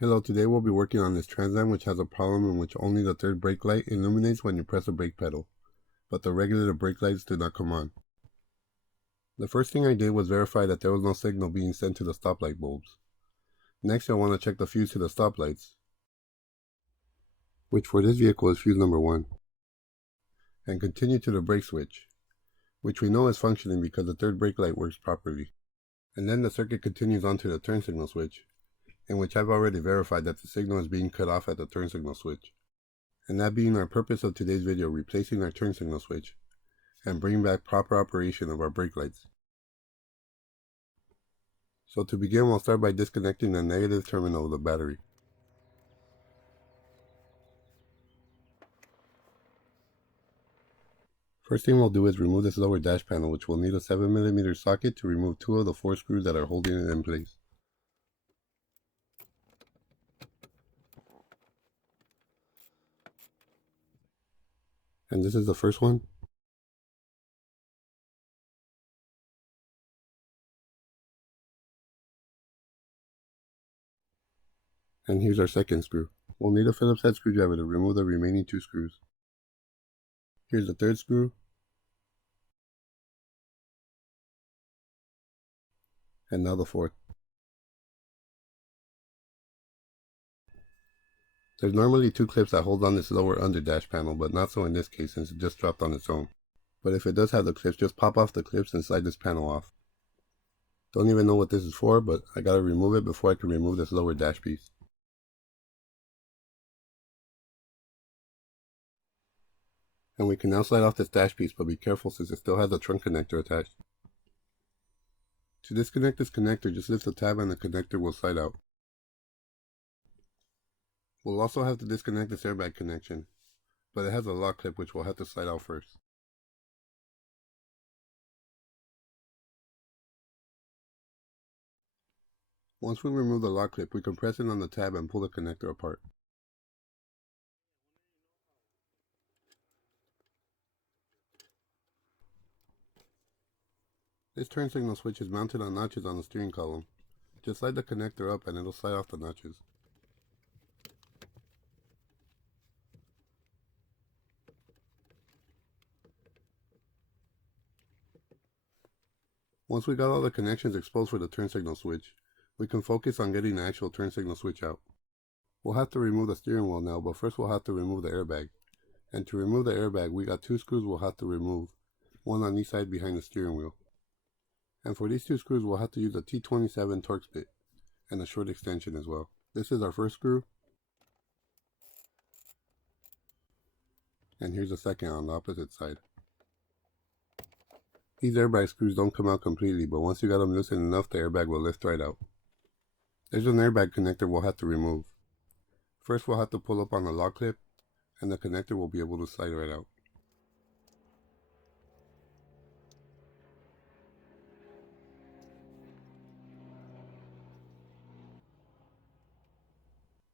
Hello, today we'll be working on this Trans Am which has a problem in which only the third brake light illuminates when you press the brake pedal, but the regular brake lights do not come on. The first thing I did was verify that there was no signal being sent to the stoplight bulbs. Next I want to check the fuse to the stoplights, which for this vehicle is fuse number 1, and continue to the brake switch, which we know is functioning because the third brake light works properly. And then the circuit continues on to the turn signal switch, in which I've already verified that the signal is being cut off at the turn signal switch. And that being our purpose of today's video, replacing our turn signal switch and bringing back proper operation of our brake lights. So to begin, we'll start by disconnecting the negative terminal of the battery. First thing we'll do is remove this lower dash panel, which will need a 7mm socket to remove 2 of the 4 screws that are holding it in place. And this is the first one. And here's our second screw. We'll need a Phillips head screwdriver to remove the remaining 2 screws. Here's the third screw. And now the fourth. There's normally 2 clips that hold on this lower under dash panel, but not so in this case since it just dropped on its own. But if it does have the clips, just pop off the clips and slide this panel off. Don't even know what this is for, but I gotta remove it before I can remove this lower dash piece. And we can now slide off this dash piece, but be careful since it still has a trunk connector attached. To disconnect this connector, just lift the tab and the connector will slide out. We'll also have to disconnect this airbag connection, but it has a lock clip which we'll have to slide out first. Once we remove the lock clip, we can press it on the tab and pull the connector apart. This turn signal switch is mounted on notches on the steering column. Just slide the connector up and it'll slide off the notches. Once we got all the connections exposed for the turn signal switch, we can focus on getting the actual turn signal switch out. We'll have to remove the steering wheel now, but first we'll have to remove the airbag. And to remove the airbag, we got 2 screws we'll have to remove, one on each side behind the steering wheel. And for these 2 screws, we'll have to use a T27 Torx bit and a short extension as well. This is our first screw. And here's the second on the opposite side. These airbag screws don't come out completely, but once you got them loosened enough, the airbag will lift right out. There's an airbag connector we'll have to remove. First we'll have to pull up on the lock clip, and the connector will be able to slide right out.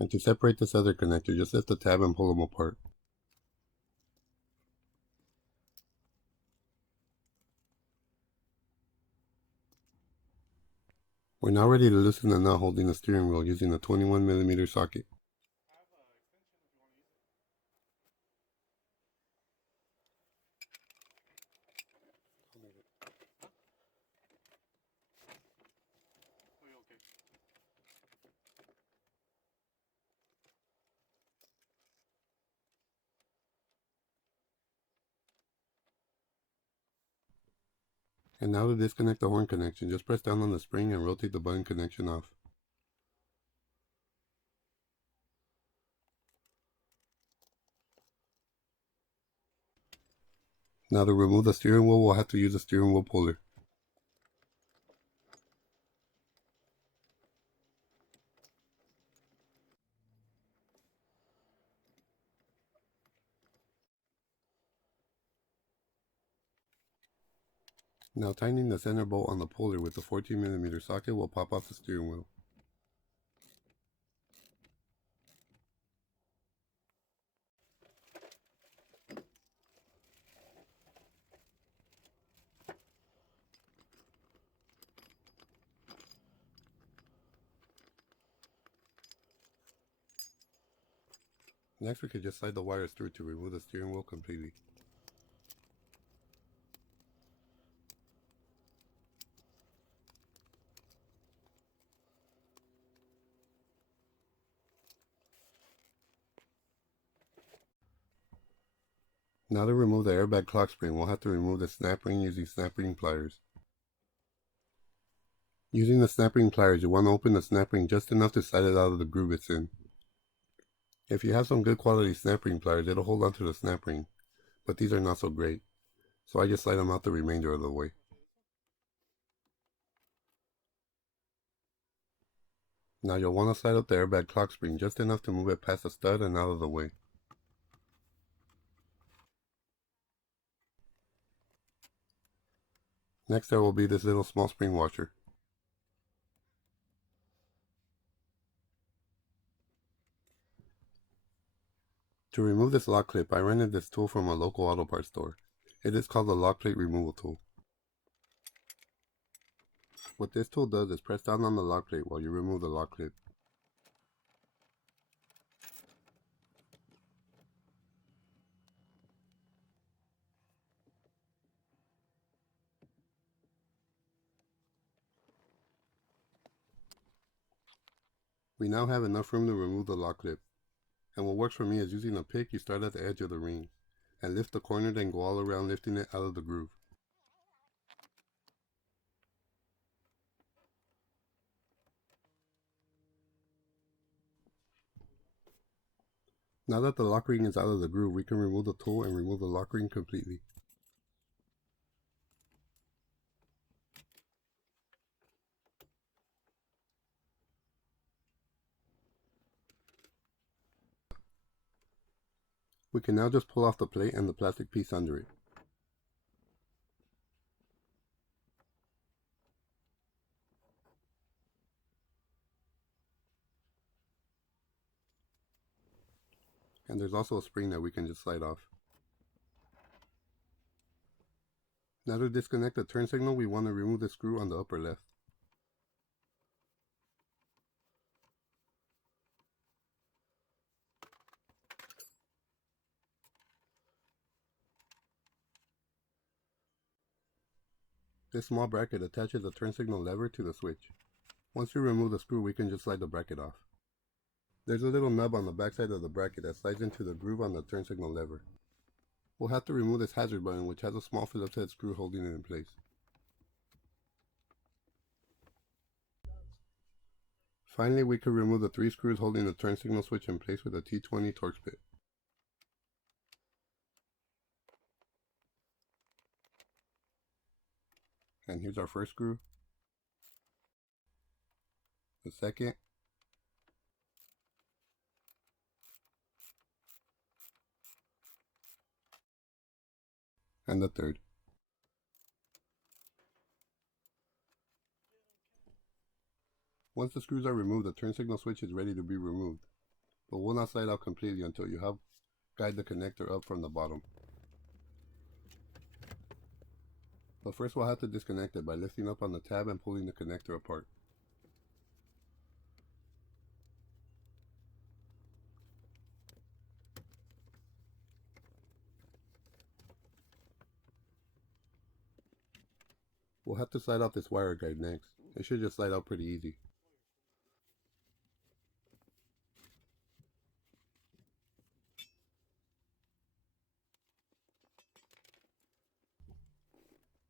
And to separate this other connector, just lift the tab and pull them apart. We're now ready to loosen the nut holding the steering wheel using a 21mm socket. And now to disconnect the horn connection, just press down on the spring and rotate the button connection off. Now to remove the steering wheel, we'll have to use a steering wheel puller. Now tightening the center bolt on the puller with the 14mm socket will pop off the steering wheel. Next we could just slide the wires through to remove the steering wheel completely. Now to remove the airbag clock spring, we'll have to remove the snap ring using snap ring pliers. Using the snap ring pliers, you want to open the snap ring just enough to slide it out of the groove it's in. If you have some good quality snap ring pliers, it'll hold onto the snap ring, but these are not so great, so I just slide them out the remainder of the way. Now you'll want to slide up the airbag clock spring just enough to move it past the stud and out of the way. Next there will be this little small spring washer. To remove this lock clip, I rented this tool from a local auto parts store. It is called the lock plate removal tool. What this tool does is press down on the lock plate while you remove the lock clip. We now have enough room to remove the lock clip, and what works for me is using a pick. You start at the edge of the ring, and lift the corner, then go all around lifting it out of the groove. Now that the lock ring is out of the groove, we can remove the tool and remove the lock ring completely. We can now just pull off the plate and the plastic piece under it. And there's also a spring that we can just slide off. Now to disconnect the turn signal, we want to remove the screw on the upper left. This small bracket attaches the turn signal lever to the switch. Once we remove the screw, we can just slide the bracket off. There's a little nub on the backside of the bracket that slides into the groove on the turn signal lever. We'll have to remove this hazard button, which has a small Phillips head screw holding it in place. Finally, we can remove the 3 screws holding the turn signal switch in place with a T20 Torx bit. And here's our first screw, the second, and the third. Once the screws are removed, the turn signal switch is ready to be removed, but will not slide out completely until you help guide the connector up from the bottom. But first we'll have to disconnect it by lifting up on the tab and pulling the connector apart. We'll have to slide out this wire guide next. It should just slide out pretty easy.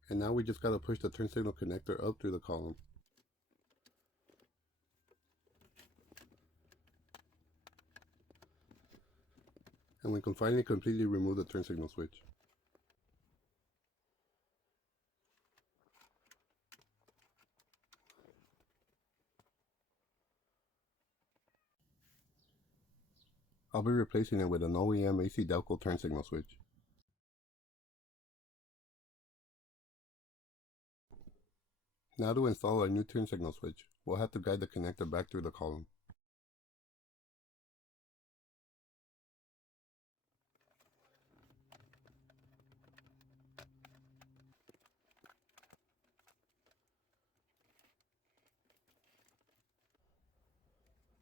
And now we just gotta push the turn signal connector up through the column. And we can finally completely remove the turn signal switch. I'll be replacing it with an OEM AC Delco turn signal switch. Now to install our new turn signal switch, we'll have to guide the connector back through the column.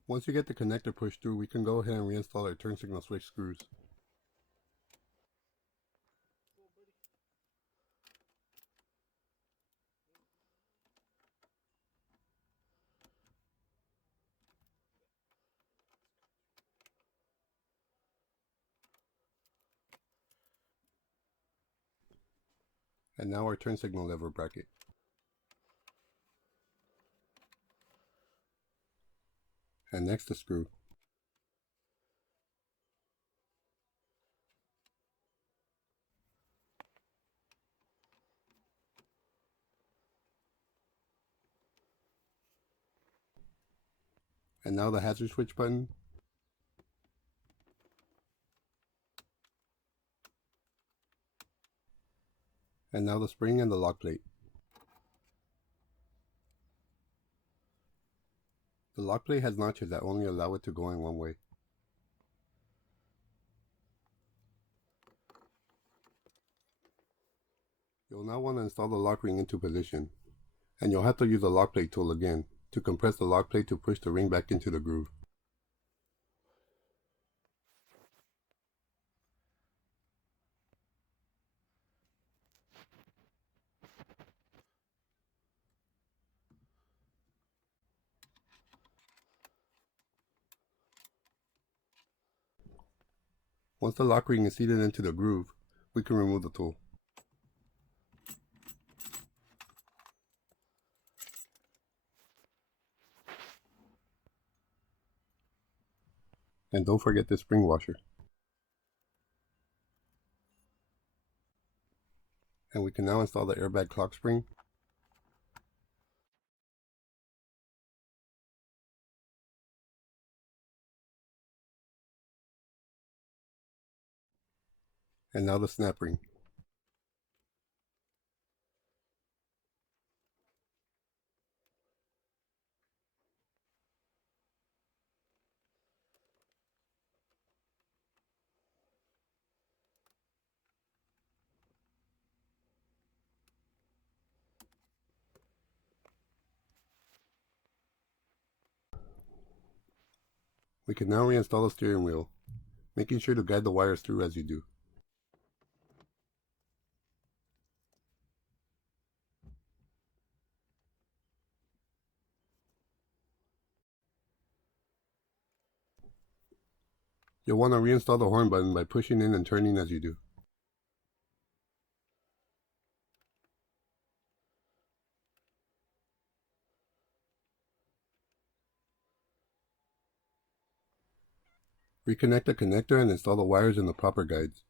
Once you get the connector pushed through, we can go ahead and reinstall our turn signal switch screws. And now our turn signal lever bracket. And next the screw. And now the hazard switch button. And now the spring and the lock plate. The lock plate has notches that only allow it to go in one way. You'll now want to install the lock ring into position, and you'll have to use the lock plate tool again to compress the lock plate to push the ring back into the groove. Once the lock ring is seated into the groove, we can remove the tool. And don't forget the spring washer. And we can now install the airbag clock spring. And now the snap ring. We can now reinstall the steering wheel, making sure to guide the wires through as you do. You'll want to reinstall the horn button by pushing in and turning as you do. Reconnect the connector and install the wires in the proper guides.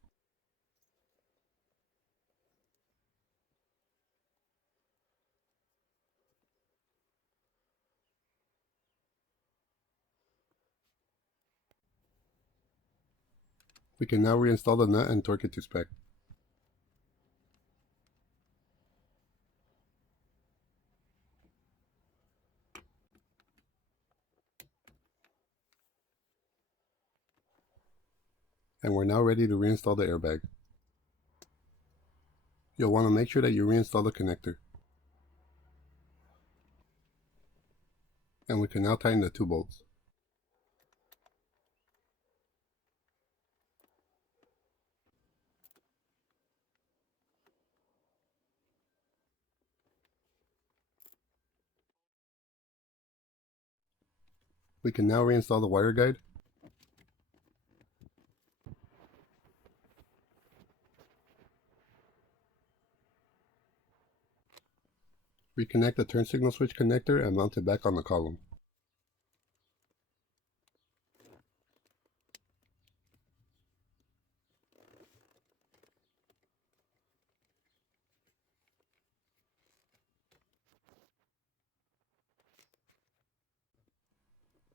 We can now reinstall the nut and torque it to spec. And we're now ready to reinstall the airbag. You'll want to make sure that you reinstall the connector. And we can now tighten the two bolts. We can now reinstall the wire guide. Reconnect the turn signal switch connector and mount it back on the column.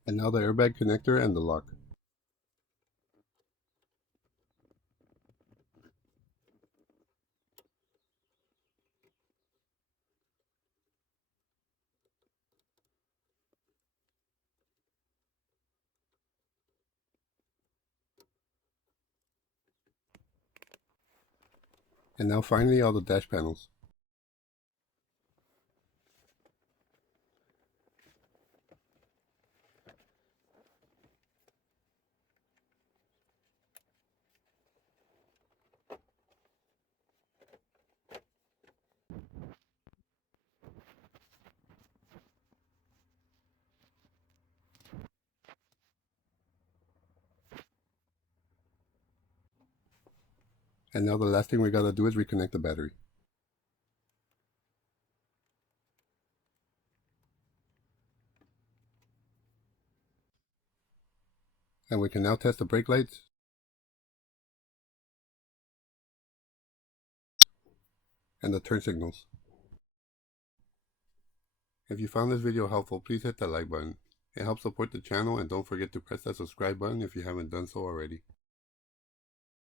And now the airbag connector and the lock. And now finally all the dash panels. And now the last thing we gotta do is reconnect the battery. And we can now test the brake lights and the turn signals. If you found this video helpful, please hit that like button. It helps support the channel, and don't forget to press that subscribe button if you haven't done so already.